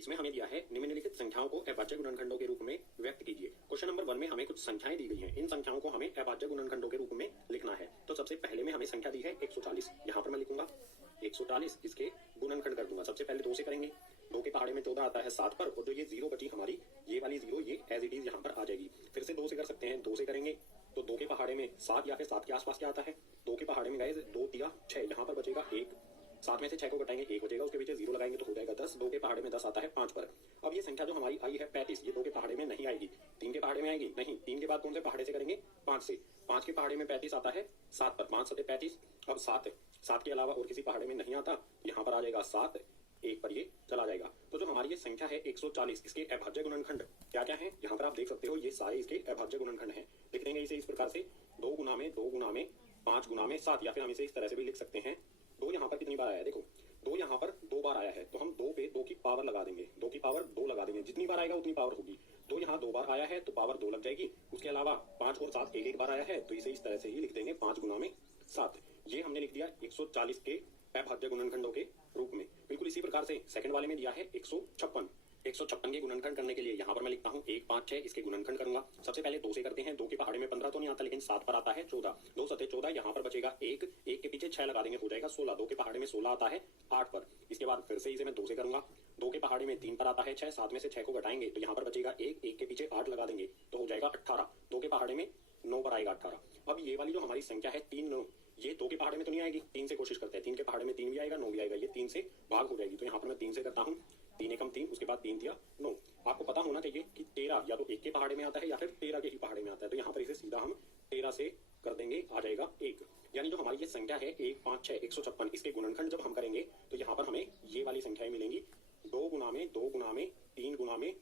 इसमें हमें दिया है निम्नलिखित संख्याओं को अभाज्य गुणनखंडों के रूप में व्यक्त कीजिए। क्वेश्चन नंबर 1 में हमें कुछ संख्याएं दी गई हैं। इन संख्याओं को हमें अभाज्य गुणनखंडों के रूप में लिखना है। तो सबसे पहले में हमें संख्या दी है 140। यहाँ पर मैं लिखूंगा 140, इसके गुणनखंड कर दूंगा। सबसे पहले 2 से करेंगे। 2 के पहाड़े में 14 आता है 7 पर, और जो ये 0 बची हमारी, ये वाली 0 ये एज इट इज यहाँ पर आ जाएगी। फिर से 2 से कर सकते हैं। 2 से करेंगे तो 2 के पहाड़े में 7 या फिर 7 के आसपास क्या आता है। 2 के पहाड़े में गाइस 2 दिया 6, यहाँ पर बचेगा 1। 7 में से 6 को घटाएंगे 1 बचेगा, उसके पीछे 0 लगाएंगे तो हो जाएगा 10। 2 के पहाड़े में 10 आता है 5 पर। अब ये संख्या जो हमारी आई है 35, ये 2 के पहाड़े में नहीं आएगी। 3 के पहाड़े में आएगी नहीं। 3 के बाद कौन से पहाड़े से करेंगे, 5 से। 5 के पहाड़े में 35 आता है 7 पर। 5 7 35। अब 7 के अलावा और किसी पहाड़े में नहीं आता, यहाँ पर आ जाएगा 7, 1 पर ये चला जाएगा। तो जो हमारी ये संख्या है 140, इसके अभाज्य गुणनखंड क्या क्या है, यहाँ पर आप देख सकते हो। ये सारे इसके अभाज्य गुणनखंड हैं। लिख देंगे इसे इस प्रकार से, 2 गुना में 2 गुना में 5 गुना में 7, या फिर हम इसे इस तरह से भी लिख सकते हैं। 2 यहाँ पर कितनी बार आया है, देखो 2 यहाँ पर 2 बार आया है, तो हम 2 पे 2 की पावर लगा देंगे। 2 की पावर 2 लगा देंगे, जितनी बार आएगा उतनी पावर होगी। 2 यहाँ 2 बार आया है तो पावर 2 लग जाएगी। उसके अलावा 5 और 7 एक बार आया है, तो इसे इस तरह से ही लिख देंगे 5 गुना में 7। ये हमने लिख दिया 140 के अभाज्य गुणनखंडों के रूप में। बिल्कुल इसी प्रकार से सेकंड वाले में दिया है 156। 156 के गुणनखंड करने के लिए यहाँ पर मैं लिखता हूँ 1 5 6, इसके गुणनखंड करूंगा। सबसे पहले 2 से करते हैं। 2 के पहाड़े में 15 तो नहीं आता, लेकिन 7 पर आता है 14। 2 7 14, यहाँ पर बचेगा 1। 1 के पीछे 6 लगा देंगे, हो जाएगा 16। 2 के पहाड़े में 16 आता है 8 पर। इसके बाद फिर से इसे मैं 2 से करूंगा। 2 के पहाड़े में 3 पर आता है 6। 7 में से 6 को घटाएंगे तो यहाँ पर बचेगा 1। 1 के पीछे 8 लगा देंगे तो हो जाएगा 18। 2 के पहाड़े में 9 पर आएगा 18। अब ये वाली जो हमारी संख्या है 3 9, ये 2 के पहाड़े में तो नहीं आएगी। 3 से कोशिश करते हैं। 3 के पहाड़े में 3 भी आएगा 9 भी आएगा, ये 3 से भाग हो जाएगी। तो यहाँ पर मैं 3 से करता हूँ। 3 एकम 3, उसके बाद 3 दिया 9। आपको पता होना चाहिए कि 13 या तो 1 के पहाड़े में आता है या फिर 13 के ही पहाड़े में आता है। तो यहाँ पर इसे सीधा हम 13 से कर देंगे, आ जाएगा 1। यानी जो हमारी ये संख्या है 1 5 6 156, इसके गुणनखंड जब हम करेंगे तो यहाँ पर हमें ये वाली संख्याएं मिलेंगी। 2 गुना में 2 गुना में 3 गुना में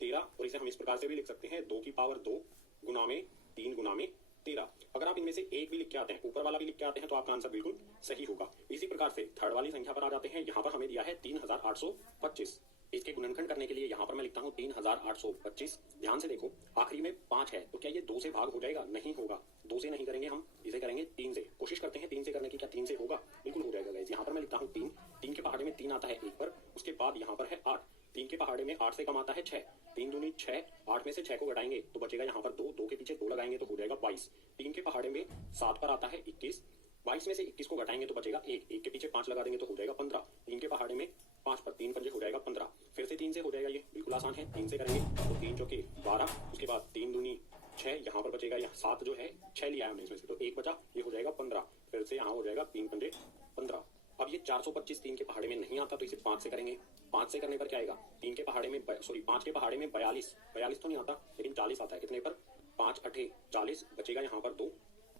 13, और इसे हम इस प्रकार से भी लिख सकते हैं 2 की पावर 2 गुना में 3 गुना में 13। अगर आप इनमें से एक भी लिख के आते हैं, ऊपर वाला भी लिख के आते हैं, तो आपका आंसर बिल्कुल सही होगा। इसी प्रकार से थर्ड वाली संख्या पर आ जाते हैं। यहाँ पर हमें दिया है 3825। इसके गुणनखंड करने के लिए यहाँ पर मैं लिखता हूँ 3825। ध्यान से देखो, आखिरी में 5 है, तो क्या ये 2 से भाग हो जाएगा? नहीं होगा। 2 से नहीं करेंगे हम, इसे करेंगे 3 से। कोशिश करते हैं 3 से करने की, क्या 3 से होगा? बिल्कुल हो जाएगा गाइस। यहाँ पर मैं लिखता हूँ 3। 3 के पहाड़े में 3 आता है 1 पर, उसके बाद यहाँ पर है 8। 3 के पहाड़े में 8 से कम आता है 6। 3 दूनी 6, 8 में से 6 को घटाएंगे तो बचेगा यहाँ पर 2। 2 के पीछे 2 लगाएंगे तो हो जाएगा 22। 3 के पहाड़े में 7 पर आता है 21। 22 में से 21 को घटाएंगे तो बचेगा 1। 1 के पीछे 5 लगा देंगे तो हो जाएगा 15। 3 के पहाड़े में 5 पर 3 पंजे हो जाएगा 15। फिर से 3 से हो जाएगा, ये बिल्कुल आसान है। 3 से करेंगे तो 3 चौके 12, उसके बाद 3 दूनी 6, यहाँ पर बचेगा, यहाँ 7 जो है 6 लिया है हमने इसमें से, तो 1 बचा, ये हो जाएगा 15। फिर से यहाँ हो जाएगा 3 पंजे 15। अब ये 425 3 के पहाड़े में नहीं आता, तो इसे 5 से करेंगे। 5 से करने पर क्या आएगा? 3 के पहाड़े में 5 के पहाड़े में 42 तो नहीं आता, लेकिन 40 आता है। कितने पर? 5 8 40, बचेगा यहाँ पर 2।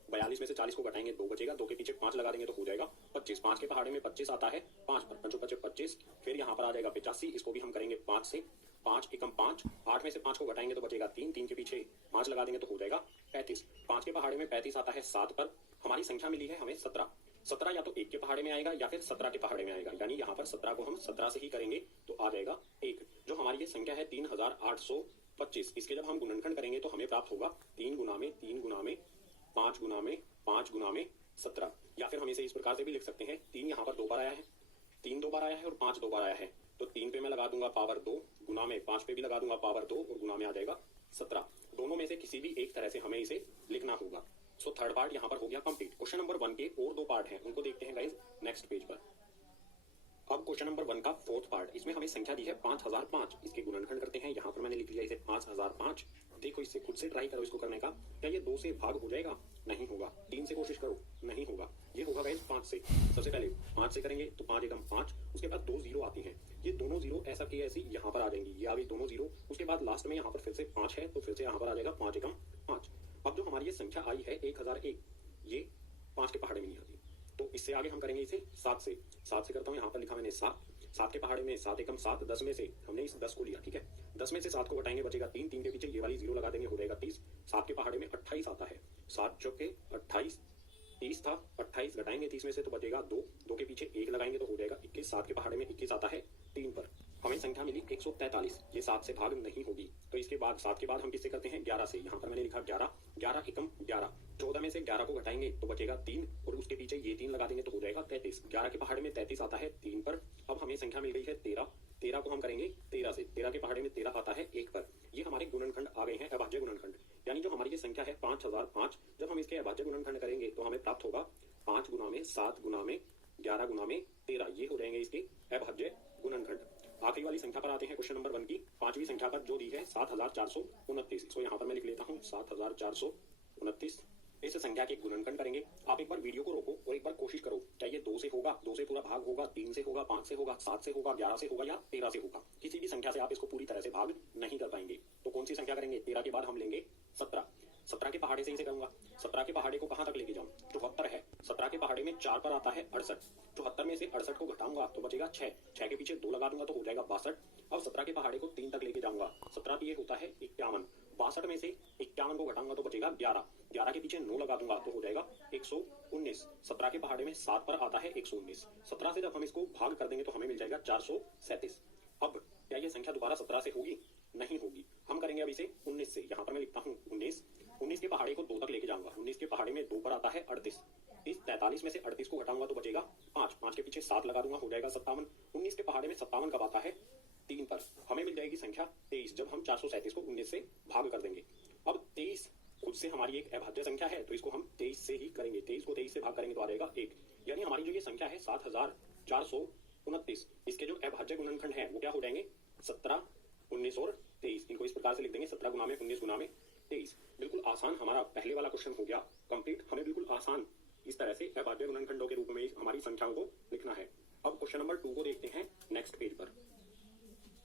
42 में से 40 को घटाएंगे 2 बचेगा। 2 के पीछे 5 लगा देंगे तो हो जाएगा 25। 5 के पहाड़े में 25 आता है 5 पर। 5 5 25। फिर यहाँ पर आ जाएगा 85, इसको भी हम करेंगे 5 से। 5 एकम 5, 8 में से 5 को घटाएंगे तो बचेगा 3। 3 के पीछे 5 लगा देंगे तो हो जाएगा 35। 5 के पहाड़े में 35 आता है 7 पर। हमारी संख्या मिली है हमें 17। 17 या तो 1 के पहाड़े में आएगा या फिर 17 के पहाड़े में आएगा, यानी यहाँ पर 17 को हम 17 से ही करेंगे तो आ जाएगा 1। जो हमारी ये संख्या है 3825, इसके जब हम गुणनखंड करेंगे तो हमें प्राप्त होगा 3 गुना में 3 गुना में 5 गुना में 5 गुना में 17। या फिर हम इसे इस प्रकार से भी लिख सकते हैं, 3 यहाँ पर 2 बार आया है, 3 2 बार आया है और 5 2 बार आया है, तो 3 पे मैं लगा दूंगा पावर 2, गुना में 5 पे भी लगा दूंगा पावर 2, और गुना में आ जाएगा 17। दोनों में से किसी भी एक तरह से हमें इसे लिखना होगा। सो थर्ड पार्ट यहाँ पर हो गया कंप्लीट। क्वेश्चन नंबर 1 के और 2 पार्ट हैं, उनको देखते हैं गाइस नेक्स्ट पेज पर। अब क्वेश्चन नंबर 1 का फोर्थ पार्ट, इसमें हमें संख्या दी है 5005। इसके गुणनखंड करते हैं। यहाँ पर मैंने लिख लिया इसे 5005। देखो इससे खुद से ट्राई करो इसको करने का। क्या ये 2 से भाग हो जाएगा? नहीं होगा। 3 से कोशिश करो, नहीं होगा। ये होगा गाइस 5 से। सबसे पहले 5 से करेंगे तो 5 एकम 5, उसके बाद 2 0 आती हैं। ये दोनों 0 ऐसा की ऐसी यहाँ पर आ जाएंगी, ये आ गई दोनों 0। उसके बाद लास्ट में यहाँ पर फिर से 5 है, तो फिर से यहाँ पर आ जाएगा 5 एकम 5। अब जो हमारी ये संख्या आई है 1001, ये 5 के पहाड़े में नहीं आती, तो इससे आगे हम करेंगे इसे 7 से। 7 से करता हूँ, यहाँ पर लिखा मैंने 7। 7 के पहाड़े में 7 एकम 7, 10 में से हमने इस 10 को लिया, ठीक है। 10 में से 7 को घटाएंगे बचेगा 3। 3 के पीछे ये वाली 0 लगा देंगे, हो जाएगा 30। 7 के पहाड़े में 28 आता है। 7 चौके 28, 30 था, 28 घटाएंगे 30 में से तो बचेगा 2। 2 के पीछे 1 लगाएंगे तो हो जाएगा 21। 7 के पहाड़े में 21 आता है 3 पर। हमें संख्या मिली 143। ये 7 से भाग नहीं होगी, तो इसके बाद 7 के बाद हम किससे करते हैं? 11 से। यहाँ पर मैंने लिखा 11। 11 एकम 11। 14 में से 11 को घटाएंगे तो बचेगा 3, और उसके पीछे ये 3 लगा देंगे तो हो जाएगा 33। 11 के पहाड़े में 33 आता है 3 पर। अब हमें संख्या मिल गई है 13। 13 को हम करेंगे 13 से। 7005। जब हम इसके अभाज्य गुणनखंड करेंगे तो हमें प्राप्त होगा 5 गुना में 7 गुना में 11 गुना में 13। ये हो जाएंगे इसके अभाज्य गुणनखंड। आखिरी वाली संख्या पर आते हैं क्वेश्चन नंबर 1 की। पांचवी संख्या पर जो दी है 7429। इसको यहाँ पर मैं लिख लेता हूँ 7429। इस संख्या के गुणनखंड करेंगे। आप एक बार वीडियो को रोको और एक बार कोशिश करो, क्या ये 2 से होगा, 2 से पूरा भाग होगा, 3 से होगा, 5 से होगा, 7 से होगा, 11 से होगा या 13 से होगा। किसी भी संख्या से आप इसको पूरी तरह से भाग नहीं कर पाएंगे। तो कौन सी संख्या करेंगे? 13 के बाद हम लेंगे 17। 17 के पहाड़े से इसे करूंगा। 17 के पहाड़े को कहां तक लेके जाऊं? 74 है। 17 के पहाड़े में 4 पर आता है 68। 74 में से 68 को घटाऊंगा तो बचेगा 6। 6 के पीछे 2 लगा दूंगा तो हो जाएगा 62। अब 17 के पहाड़े को 3 तक लेके जाऊंगा। 17 ये होता है 51। 62 में से 51 को घटाऊंगा तो बचेगा 11। 11 के पीछे 9 लगा दूंगा तो हो जाएगा 119। 17 के पहाड़े में 7 पर आता है 119। 17 से जब हम इसको भाग कर देंगे तो हमें मिल जाएगा 437। अब क्या ये संख्या दोबारा 17 से होगी? नहीं होगी। हम करेंगे अब इसे 19 से। यहाँ पर मैं लिखता हूँ 19। 19 के पहाड़े को 2 तक लेके जाऊंगा। 19 के पहाड़े में 2 पर आता है 38। इस 43 में से 38 को घटाऊंगा तो बचेगा 5। 5 के पीछे 7 लगा दूंगा, हो जाएगा 57। 19 के पहाड़े में 57 कब आता है? 3 पर। हमें मिल जाएगी संख्या 23 जब हम 437 को 19 से भाग कर देंगे। अब 23 खुद से हमारी एक अभाज्य संख्या है तो इसको हम 23 से ही करेंगे। 23 को 23 से भाग करेंगे तो आ जाएगा 1। यानी हमारी जो ये संख्या है 7429, इसके जो अभाज्य गुणनखंड है वो क्या हो जाएंगे? 17, 19 और 23। इनको इस प्रकार से लिख देंगे 17 गुना में 19 गुना में 23। बिल्कुल आसान हमारा पहले वाला क्वेश्चन हो गया कंप्लीट। हमें बिल्कुल आसान इस तरह से अभाज्य गुणनखंडों के रूप में हमारी संख्याओं को लिखना है। अब क्वेश्चन नंबर 2 को देखते हैं नेक्स्ट पेज पर।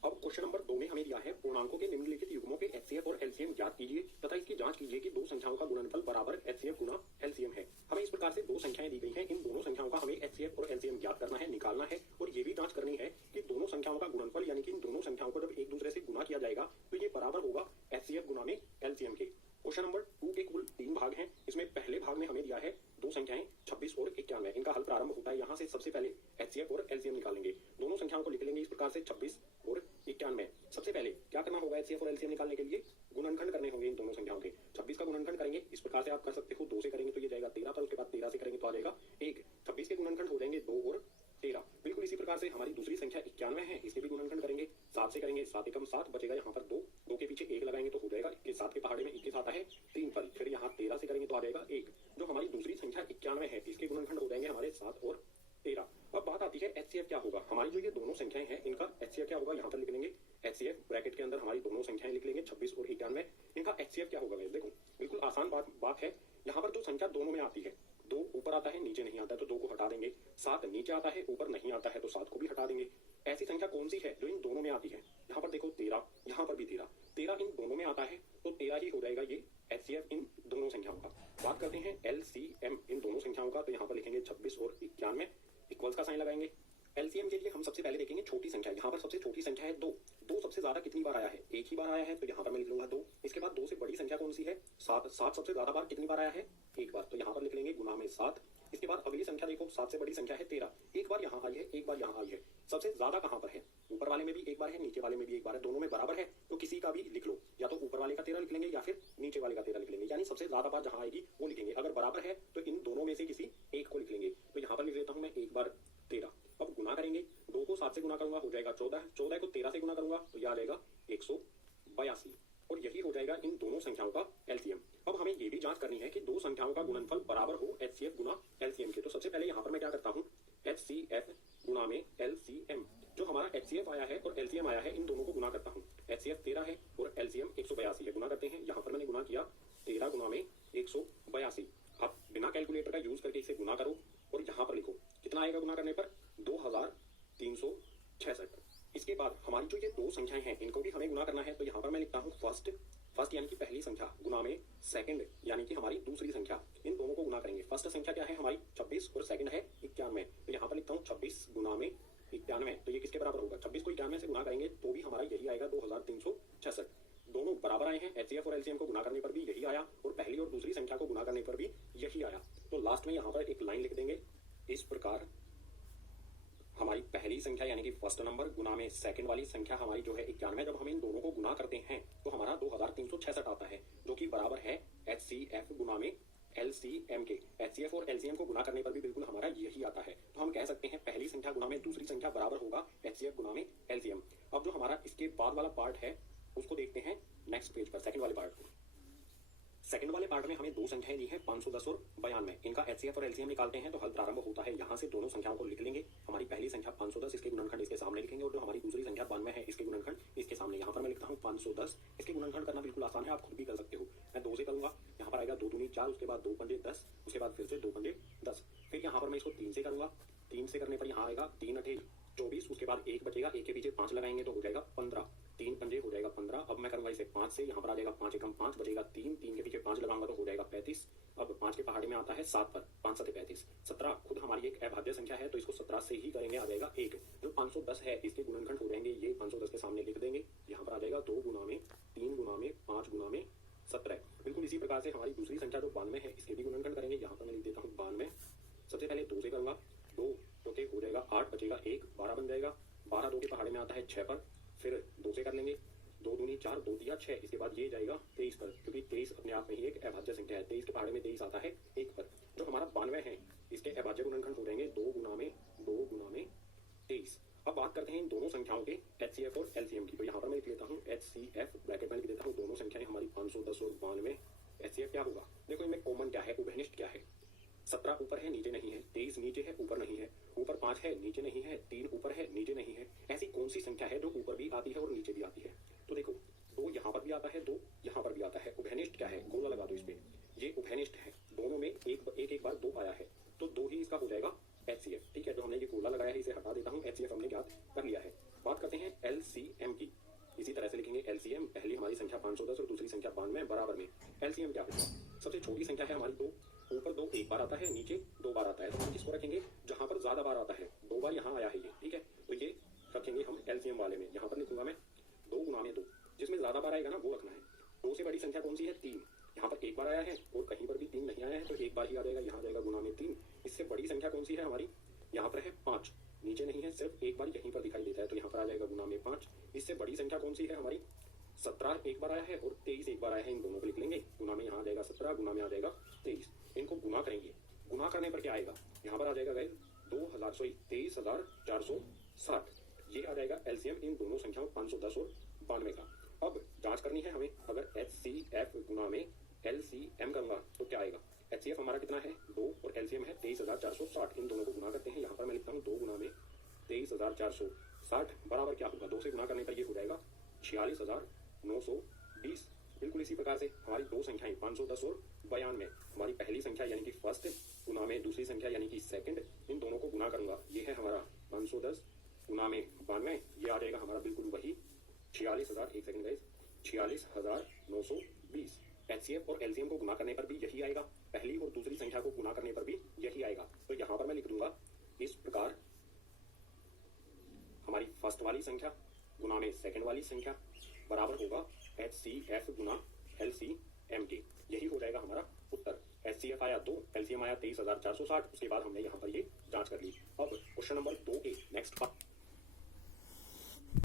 अब क्वेश्चन नंबर 2 में हमें दिया है पूर्णांकों के निम्नलिखित युग्मों के एचसीएफ और एलसीएम ज्ञात कीजिए तथा इसकी जांच कीजिए कि दो संख्याओं का गुणनफल बराबर एचसीएफ गुना एलसीएम है। हमें इस प्रकार से दो संख्याएं दी गई हैं। इन दोनों संख्याओं का हमें एचसीएफ और एलसीएम ज्ञात करना है, निकालना है और ये भी जांच करनी है कि दोनों संख्याओं का गुणनफल यानी कि इन दोनों संख्याओं को जब एक दूसरे से गुना किया जाएगा तो ये बराबर होगा एचसीएफ गुना में एलसीएम के। क्वेश्चन नंबर 2 के कुल 3 भाग हैं। इसमें पहले भाग में हमें दिया है दो संख्याएं 26 और 91। इनका हल प्रारंभ होता है यहाँ से। सबसे पहले एचसीएफ और एलसीएम निकालेंगे। दोनों संख्याओं को लिख लेंगे इस प्रकार से 26 और 91। सबसे पहले क्या करना होगा? एचसीएफ और एलसीएम निकालने के लिए गुणनखंड करने होंगे इन दोनों संख्याओं के। 26 का गुणनखंड करेंगे इस प्रकार से आप कर सकते हो। 2 से करेंगे तो ये जाएगा 13 पर, उसके बाद 13 से करेंगे तो आ जाएगा 1। 26 के गुणनखंड हो जाएंगे 2 और 13। बिल्कुल इसी प्रकार से हमारी दूसरी संख्या 91 है, इसके भी गुणनखंड करेंगे। 7 से करेंगे, 7 एकम 7 बचेगा यहाँ पर 2। 2 के पीछे 1 लगाएंगे तो हो जाएगा 7 के पहाड़े में 21 आता है 3 पर। फिर यहाँ 13 से करेंगे तो आ जाएगा 1। जो हमारी दूसरी संख्या 91 है इसके गुणनखंड हो जाएंगे हमारे 7 और 13। अब बात आती है एचसीएफ क्या होगा। हमारी जो ये दोनों संख्याएं हैं इनका एचसीएफ क्या होगा? यहाँ पर लिख लेंगे एचसीएफ ब्रैकेट के अंदर हमारी दोनों संख्याएं लिख लेंगे 26 और 91। इनका एचसीएफ क्या होगा? देखो बिल्कुल आसान बात है। यहाँ पर जो संख्या दोनों में आती है, 2 ऊपर आता है नीचे नहीं आता है तो 2 को हटा देंगे। 7 नीचे आता है ऊपर नहीं आता है तो 7 को भी हटा देंगे। ऐसी संख्या कौन सी है जो इन दोनों में आती है? यहाँ पर देखो 13, यहाँ पर भी 13। 13 इन दोनों में आता है तो 13 ही हो जाएगा ये एचसीएफ इन दोनों संख्याओं का। बात करते हैं एलसीएम इन दोनों संख्याओं का। तो यहाँ पर लिखेंगे 26 और 91, इक्वल्स का साइन लगाएंगे। एलसीएम के लिए हम सबसे पहले देखेंगे छोटी संख्या। यहाँ पर सबसे छोटी संख्या है 2। 2 सबसे ज्यादा कितनी बार आया है? एक ही बार आया है तो यहाँ पर मैं लिख लूंगा 2। इसके बाद 2 से बड़ी संख्या कौन सी है? 7। 7 सबसे ज्यादा बार कितनी बार आया है? एक बार, तो यहाँ पर लिख लेंगे गुना में 7। इसके बाद अगली संख्या देखो 7 से बड़ी संख्या है 13। एक बार यहाँ आई है, एक बार यहाँ आई है। सबसे ज्यादा कहाँ पर है? ऊपर वाले में भी एक बार है, नीचे वाले में भी एक बार है। दोनों में बराबर है तो किसी का भी लिख लो, या तो ऊपर वाले का 13 लिख लेंगे या फिर नीचे वाले का 13 लिख लेंगे। यानी सबसे ज्यादा बार जहाँ आएगी वो लिखेंगे। अगर बराबर है तो इन दोनों में से किसी एक को लिख लेंगे। तो यहाँ पर लिख लेता हूँ मैं एक बार 13। अब गुना करेंगे, 2 को 7 से गुना करूंगा हो जाएगा 14। 14 को 13 से गुना करूंगा तो यह आ जाएगा 182। और यही हो जाएगा इन दोनों संख्याओं का एलसीएम। अब हमें ये भी जांच करनी है कि दो संख्याओं का गुणनफल बराबर हो एचसीएफ गुना एलसीएम के। तो सबसे पहले यहाँ पर मैं क्या करता हूँ? एचसीएफ गुना में एलसीएम। जो हमारा एचसीएफ आया है और एलसीएम आया है इन दोनों को गुना करता हूँ। एचसीएफ 13 है और एलसीएम 182 है। गुना करते हैं। यहाँ पर मैंने गुना किया 13 गुना में 182। आप बिना कैलकुलेटर का यूज करके इसे गुना करो और यहाँ पर लिखो कितना आएगा गुना करने पर? 2366। इसके बाद हमारी जो ये दो संख्याएं हैं इनको भी हमें गुना करना है। तो यहाँ पर मैं लिखता हूँ फर्स्ट यानी कि पहली संख्या गुना में सेकंड यानी कि हमारी दूसरी संख्या। इन दोनों को गुना करेंगे। फर्स्ट संख्या क्या है हमारी? 26 और सेकंड है 91। तो यहाँ पर लिखता हूँ 26 गुना में 91। तो ये किसके बराबर होगा? 26 को 91 से गुना करेंगे तो भी हमारा यही आएगा 2366। दोनों बराबर आए हैं। एचसीएफ और एलसीएम को गुना करने पर भी यही आया और पहली और दूसरी संख्या को गुना करने पर भी यही आया। तो लास्ट में यहाँ पर एक लाइन लिख देंगे इस प्रकार। हमारी पहली संख्या यानी कि फर्स्ट नंबर गुना में सेकंड वाली संख्या हमारी जो है 91। जब हम इन दोनों को गुना करते हैं तो हमारा 2366 आता है जो कि बराबर है एचसीएफ गुना में एलसीएम के। एचसीएफ और एलसीएम को गुना करने पर भी बिल्कुल हमारा यही आता है। तो हम कह सकते हैं पहली संख्या गुना में दूसरी संख्या बराबर होगा एचसीएफ गुना में एलसीएम। अब जो हमारा इसके बाद वाला पार्ट है उसको देखते हैं नेक्स्ट पेज पर, सेकंड वाले पार्ट को। सेकंड वाले पार्ट में हमें दो संख्याएं दी हैं 510 और 92। इनका एचसीएफ और एलसीएम निकालते हैं तो हल प्रारंभ होता है यहाँ से। दोनों संख्याओं को लिख लेंगे। हमारी पहली संख्या 510, इसके गुणनखंड इसके सामने लिखेंगे, और जो हमारी दूसरी संख्या 92 है इसके गुणनखंड इसके सामने। यहाँ पर मैं लिखता हूँ 510। इसके गुणनखंड करना बिल्कुल आसान है, आप खुद भी कर सकते हो। मैं 2 से करूंगा, यहाँ पर आएगा 2 दूनी 4, उसके बाद 2 पंजे 10, उसके बाद फिर से 2 पंजे 10। फिर यहाँ पर मैं इसको 3 से करूंगा, 3 से करने पर यहाँ आएगा 3 अठे 24, उसके बाद 1 बचेगा, 1 के पीछे 5 लगाएंगे तो हो जाएगा 15, 3 पंजे हो जाएगा 15। अब मैं करूंगा इसे 5 से, यहाँ पर आ जाएगा 5 एकम 5 बचेगा 3, 3 के पीछे 5 लगाऊंगा तो हो जाएगा 35। अब 5 के पहाड़े में आता है 7 पर, 5 7 35। 17 खुद हमारी एक अभाज्य संख्या है तो इसको 17 से ही करेंगे, आ जाएगा 1। जो 510 है इसके गुणनखंड हो जाएंगे ये 510 के सामने लिख देंगे। यहाँ पर आ जाएगा 2 गुना में 3 गुना में 5 गुना में 17। बिल्कुल इसी प्रकार से हमारी दूसरी संख्या जो 92 है इसके भी गुणनखंड करेंगे। यहाँ पर मैं लिख देता हूँ 92। सबसे पहले 2 से करूंगा, 2 होते हो जाएगा 8, बचेगा 1, 12 बन जाएगा। 12 2 के पहाड़े में आता है 6 पर, फिर 2 से कर लेंगे, 2 दूनी 4, 2 दिया 6, इसके बाद ये जाएगा 23 पर, क्योंकि 23 अपने आप में ही एक अभाज्य संख्या है। 23 के पहाड़े में 23 आता है 1 पर। जो हमारा 92 है इसके अभाज्य गुणनखंड हो जाएंगे 2 गुना में 23। अब बात करते हैं इन दोनों संख्याओं के एचसीएफ और एलसीएम की। तो यहाँ पर मैं लिख लेता हूँ एचसीएफ, ब्रैकेट में लिख देता हूँ दोनों संख्याएं हमारी 510 और 92। एचसीएफ क्या होगा, देखो इनमें कॉमन क्या है, उभयनिष्ठ क्या है। 17 ऊपर है नीचे नहीं है, 23 नीचे है ऊपर नहीं है, ऊपर 5 है नीचे नहीं है, 3 ऊपर है नीचे नहीं है। ऐसी कौन सी संख्या है जो ऊपर भी आती है और नीचे भी आती है? तो देखो 2 यहाँ पर भी आता है, 2 यहाँ पर भी आता है। उभयनिष्ठ क्या है, गोला लगा दो इस पे, ये उभयनिष्ठ है। दोनों में एक बार 2 आया है तो 2 ही इसका हो जाएगा एचसीएफ। ठीक है, जो हमने ये गोला लगाया है इसे हटा देता हूँ, एचसीएफ हमने ज्ञात कर लिया है। बात करते हैं एलसीएम की। इसी तरह से लिखेंगे एलसीएम, पहली हमारी संख्या 510 और दूसरी संख्या 92 बराबर में एलसीएम क्या होगा। सबसे छोटी संख्या है हमारी 2, ऊपर 2 एक बार आता है, नीचे 2 बार आता है, तो हम इसको रखेंगे जहां पर ज्यादा बार आता है। 2 बार यहाँ आया है ये, ठीक है, तो ये रखेंगे हम एलसीएम वाले में। यहाँ पर लिखूंगा मैं 2 गुना में 2, जिसमें ज्यादा बार आएगा ना वो रखना है। 2 से बड़ी संख्या कौन सी है, 3। यहाँ पर एक बार आया है और कहीं पर भी 3 नहीं आया है तो एक बार ही आ जाएगा, यहाँ जाएगा गुना में 3। इससे बड़ी संख्या कौन सी है हमारी, यहाँ पर है 5, नीचे नहीं है, सिर्फ एक बार यहीं पर दिखाई देता है तो यहाँ पर आ जाएगा गुना में 5। इससे बड़ी संख्या कौन सी है हमारी, 17 एक बार आया है और 23 एक बार आया है। इन दोनों को लिख लेंगे, गुना में यहाँ आ जाएगा 17, गुना में आ जाएगा 23। इनको गुना करेंगे, गुना करने पर क्या आएगा, यहाँ पर आ जाएगा 23,460। ये आ जाएगा एलसीएम इन दोनों संख्याओं 510 और 92 का। अब जांच करनी है हमें, अगर एचसीएफ गुना में एलसीएम करूंगा तो क्या आएगा। एचसीएफ हमारा कितना है 2 और एलसीएम है 23,460। इन दोनों को गुना करते हैं। यहाँ पर मैं लिखता हूँ 2 गुना में 23,460 बराबर क्या होगा, 2 से गुना करने पर ये हो जाएगा 46,920। बिल्कुल इसी प्रकार से हमारी दो संख्याएं 510 और 92, हमारी पहली संख्या यानी कि फर्स्ट गुना में दूसरी संख्या यानी कि सेकंड, इन दोनों को गुना करूंगा। ये है हमारा 510 गुना में 92, ये आ जाएगा हमारा बिल्कुल वही 46,920। एचसीएफ और एलसीएम को गुना करने पर भी यही आएगा, पहली और दूसरी संख्या को गुना करने पर भी यही आएगा। तो यहाँ पर मैं लिख दूंगा इस प्रकार, हमारी फर्स्ट वाली संख्या गुना में सेकंड वाली संख्या बराबर होगा एचसीएफ गुना एलसीएम के। यही हो जाएगा हमारा उत्तर। एचसीएफ आया 2, एलसीएम आया 23,460। उसके बाद हमने यहाँ पर ये जांच कर ली। अब क्वेश्चन नंबर 2 के नेक्स्ट पार्ट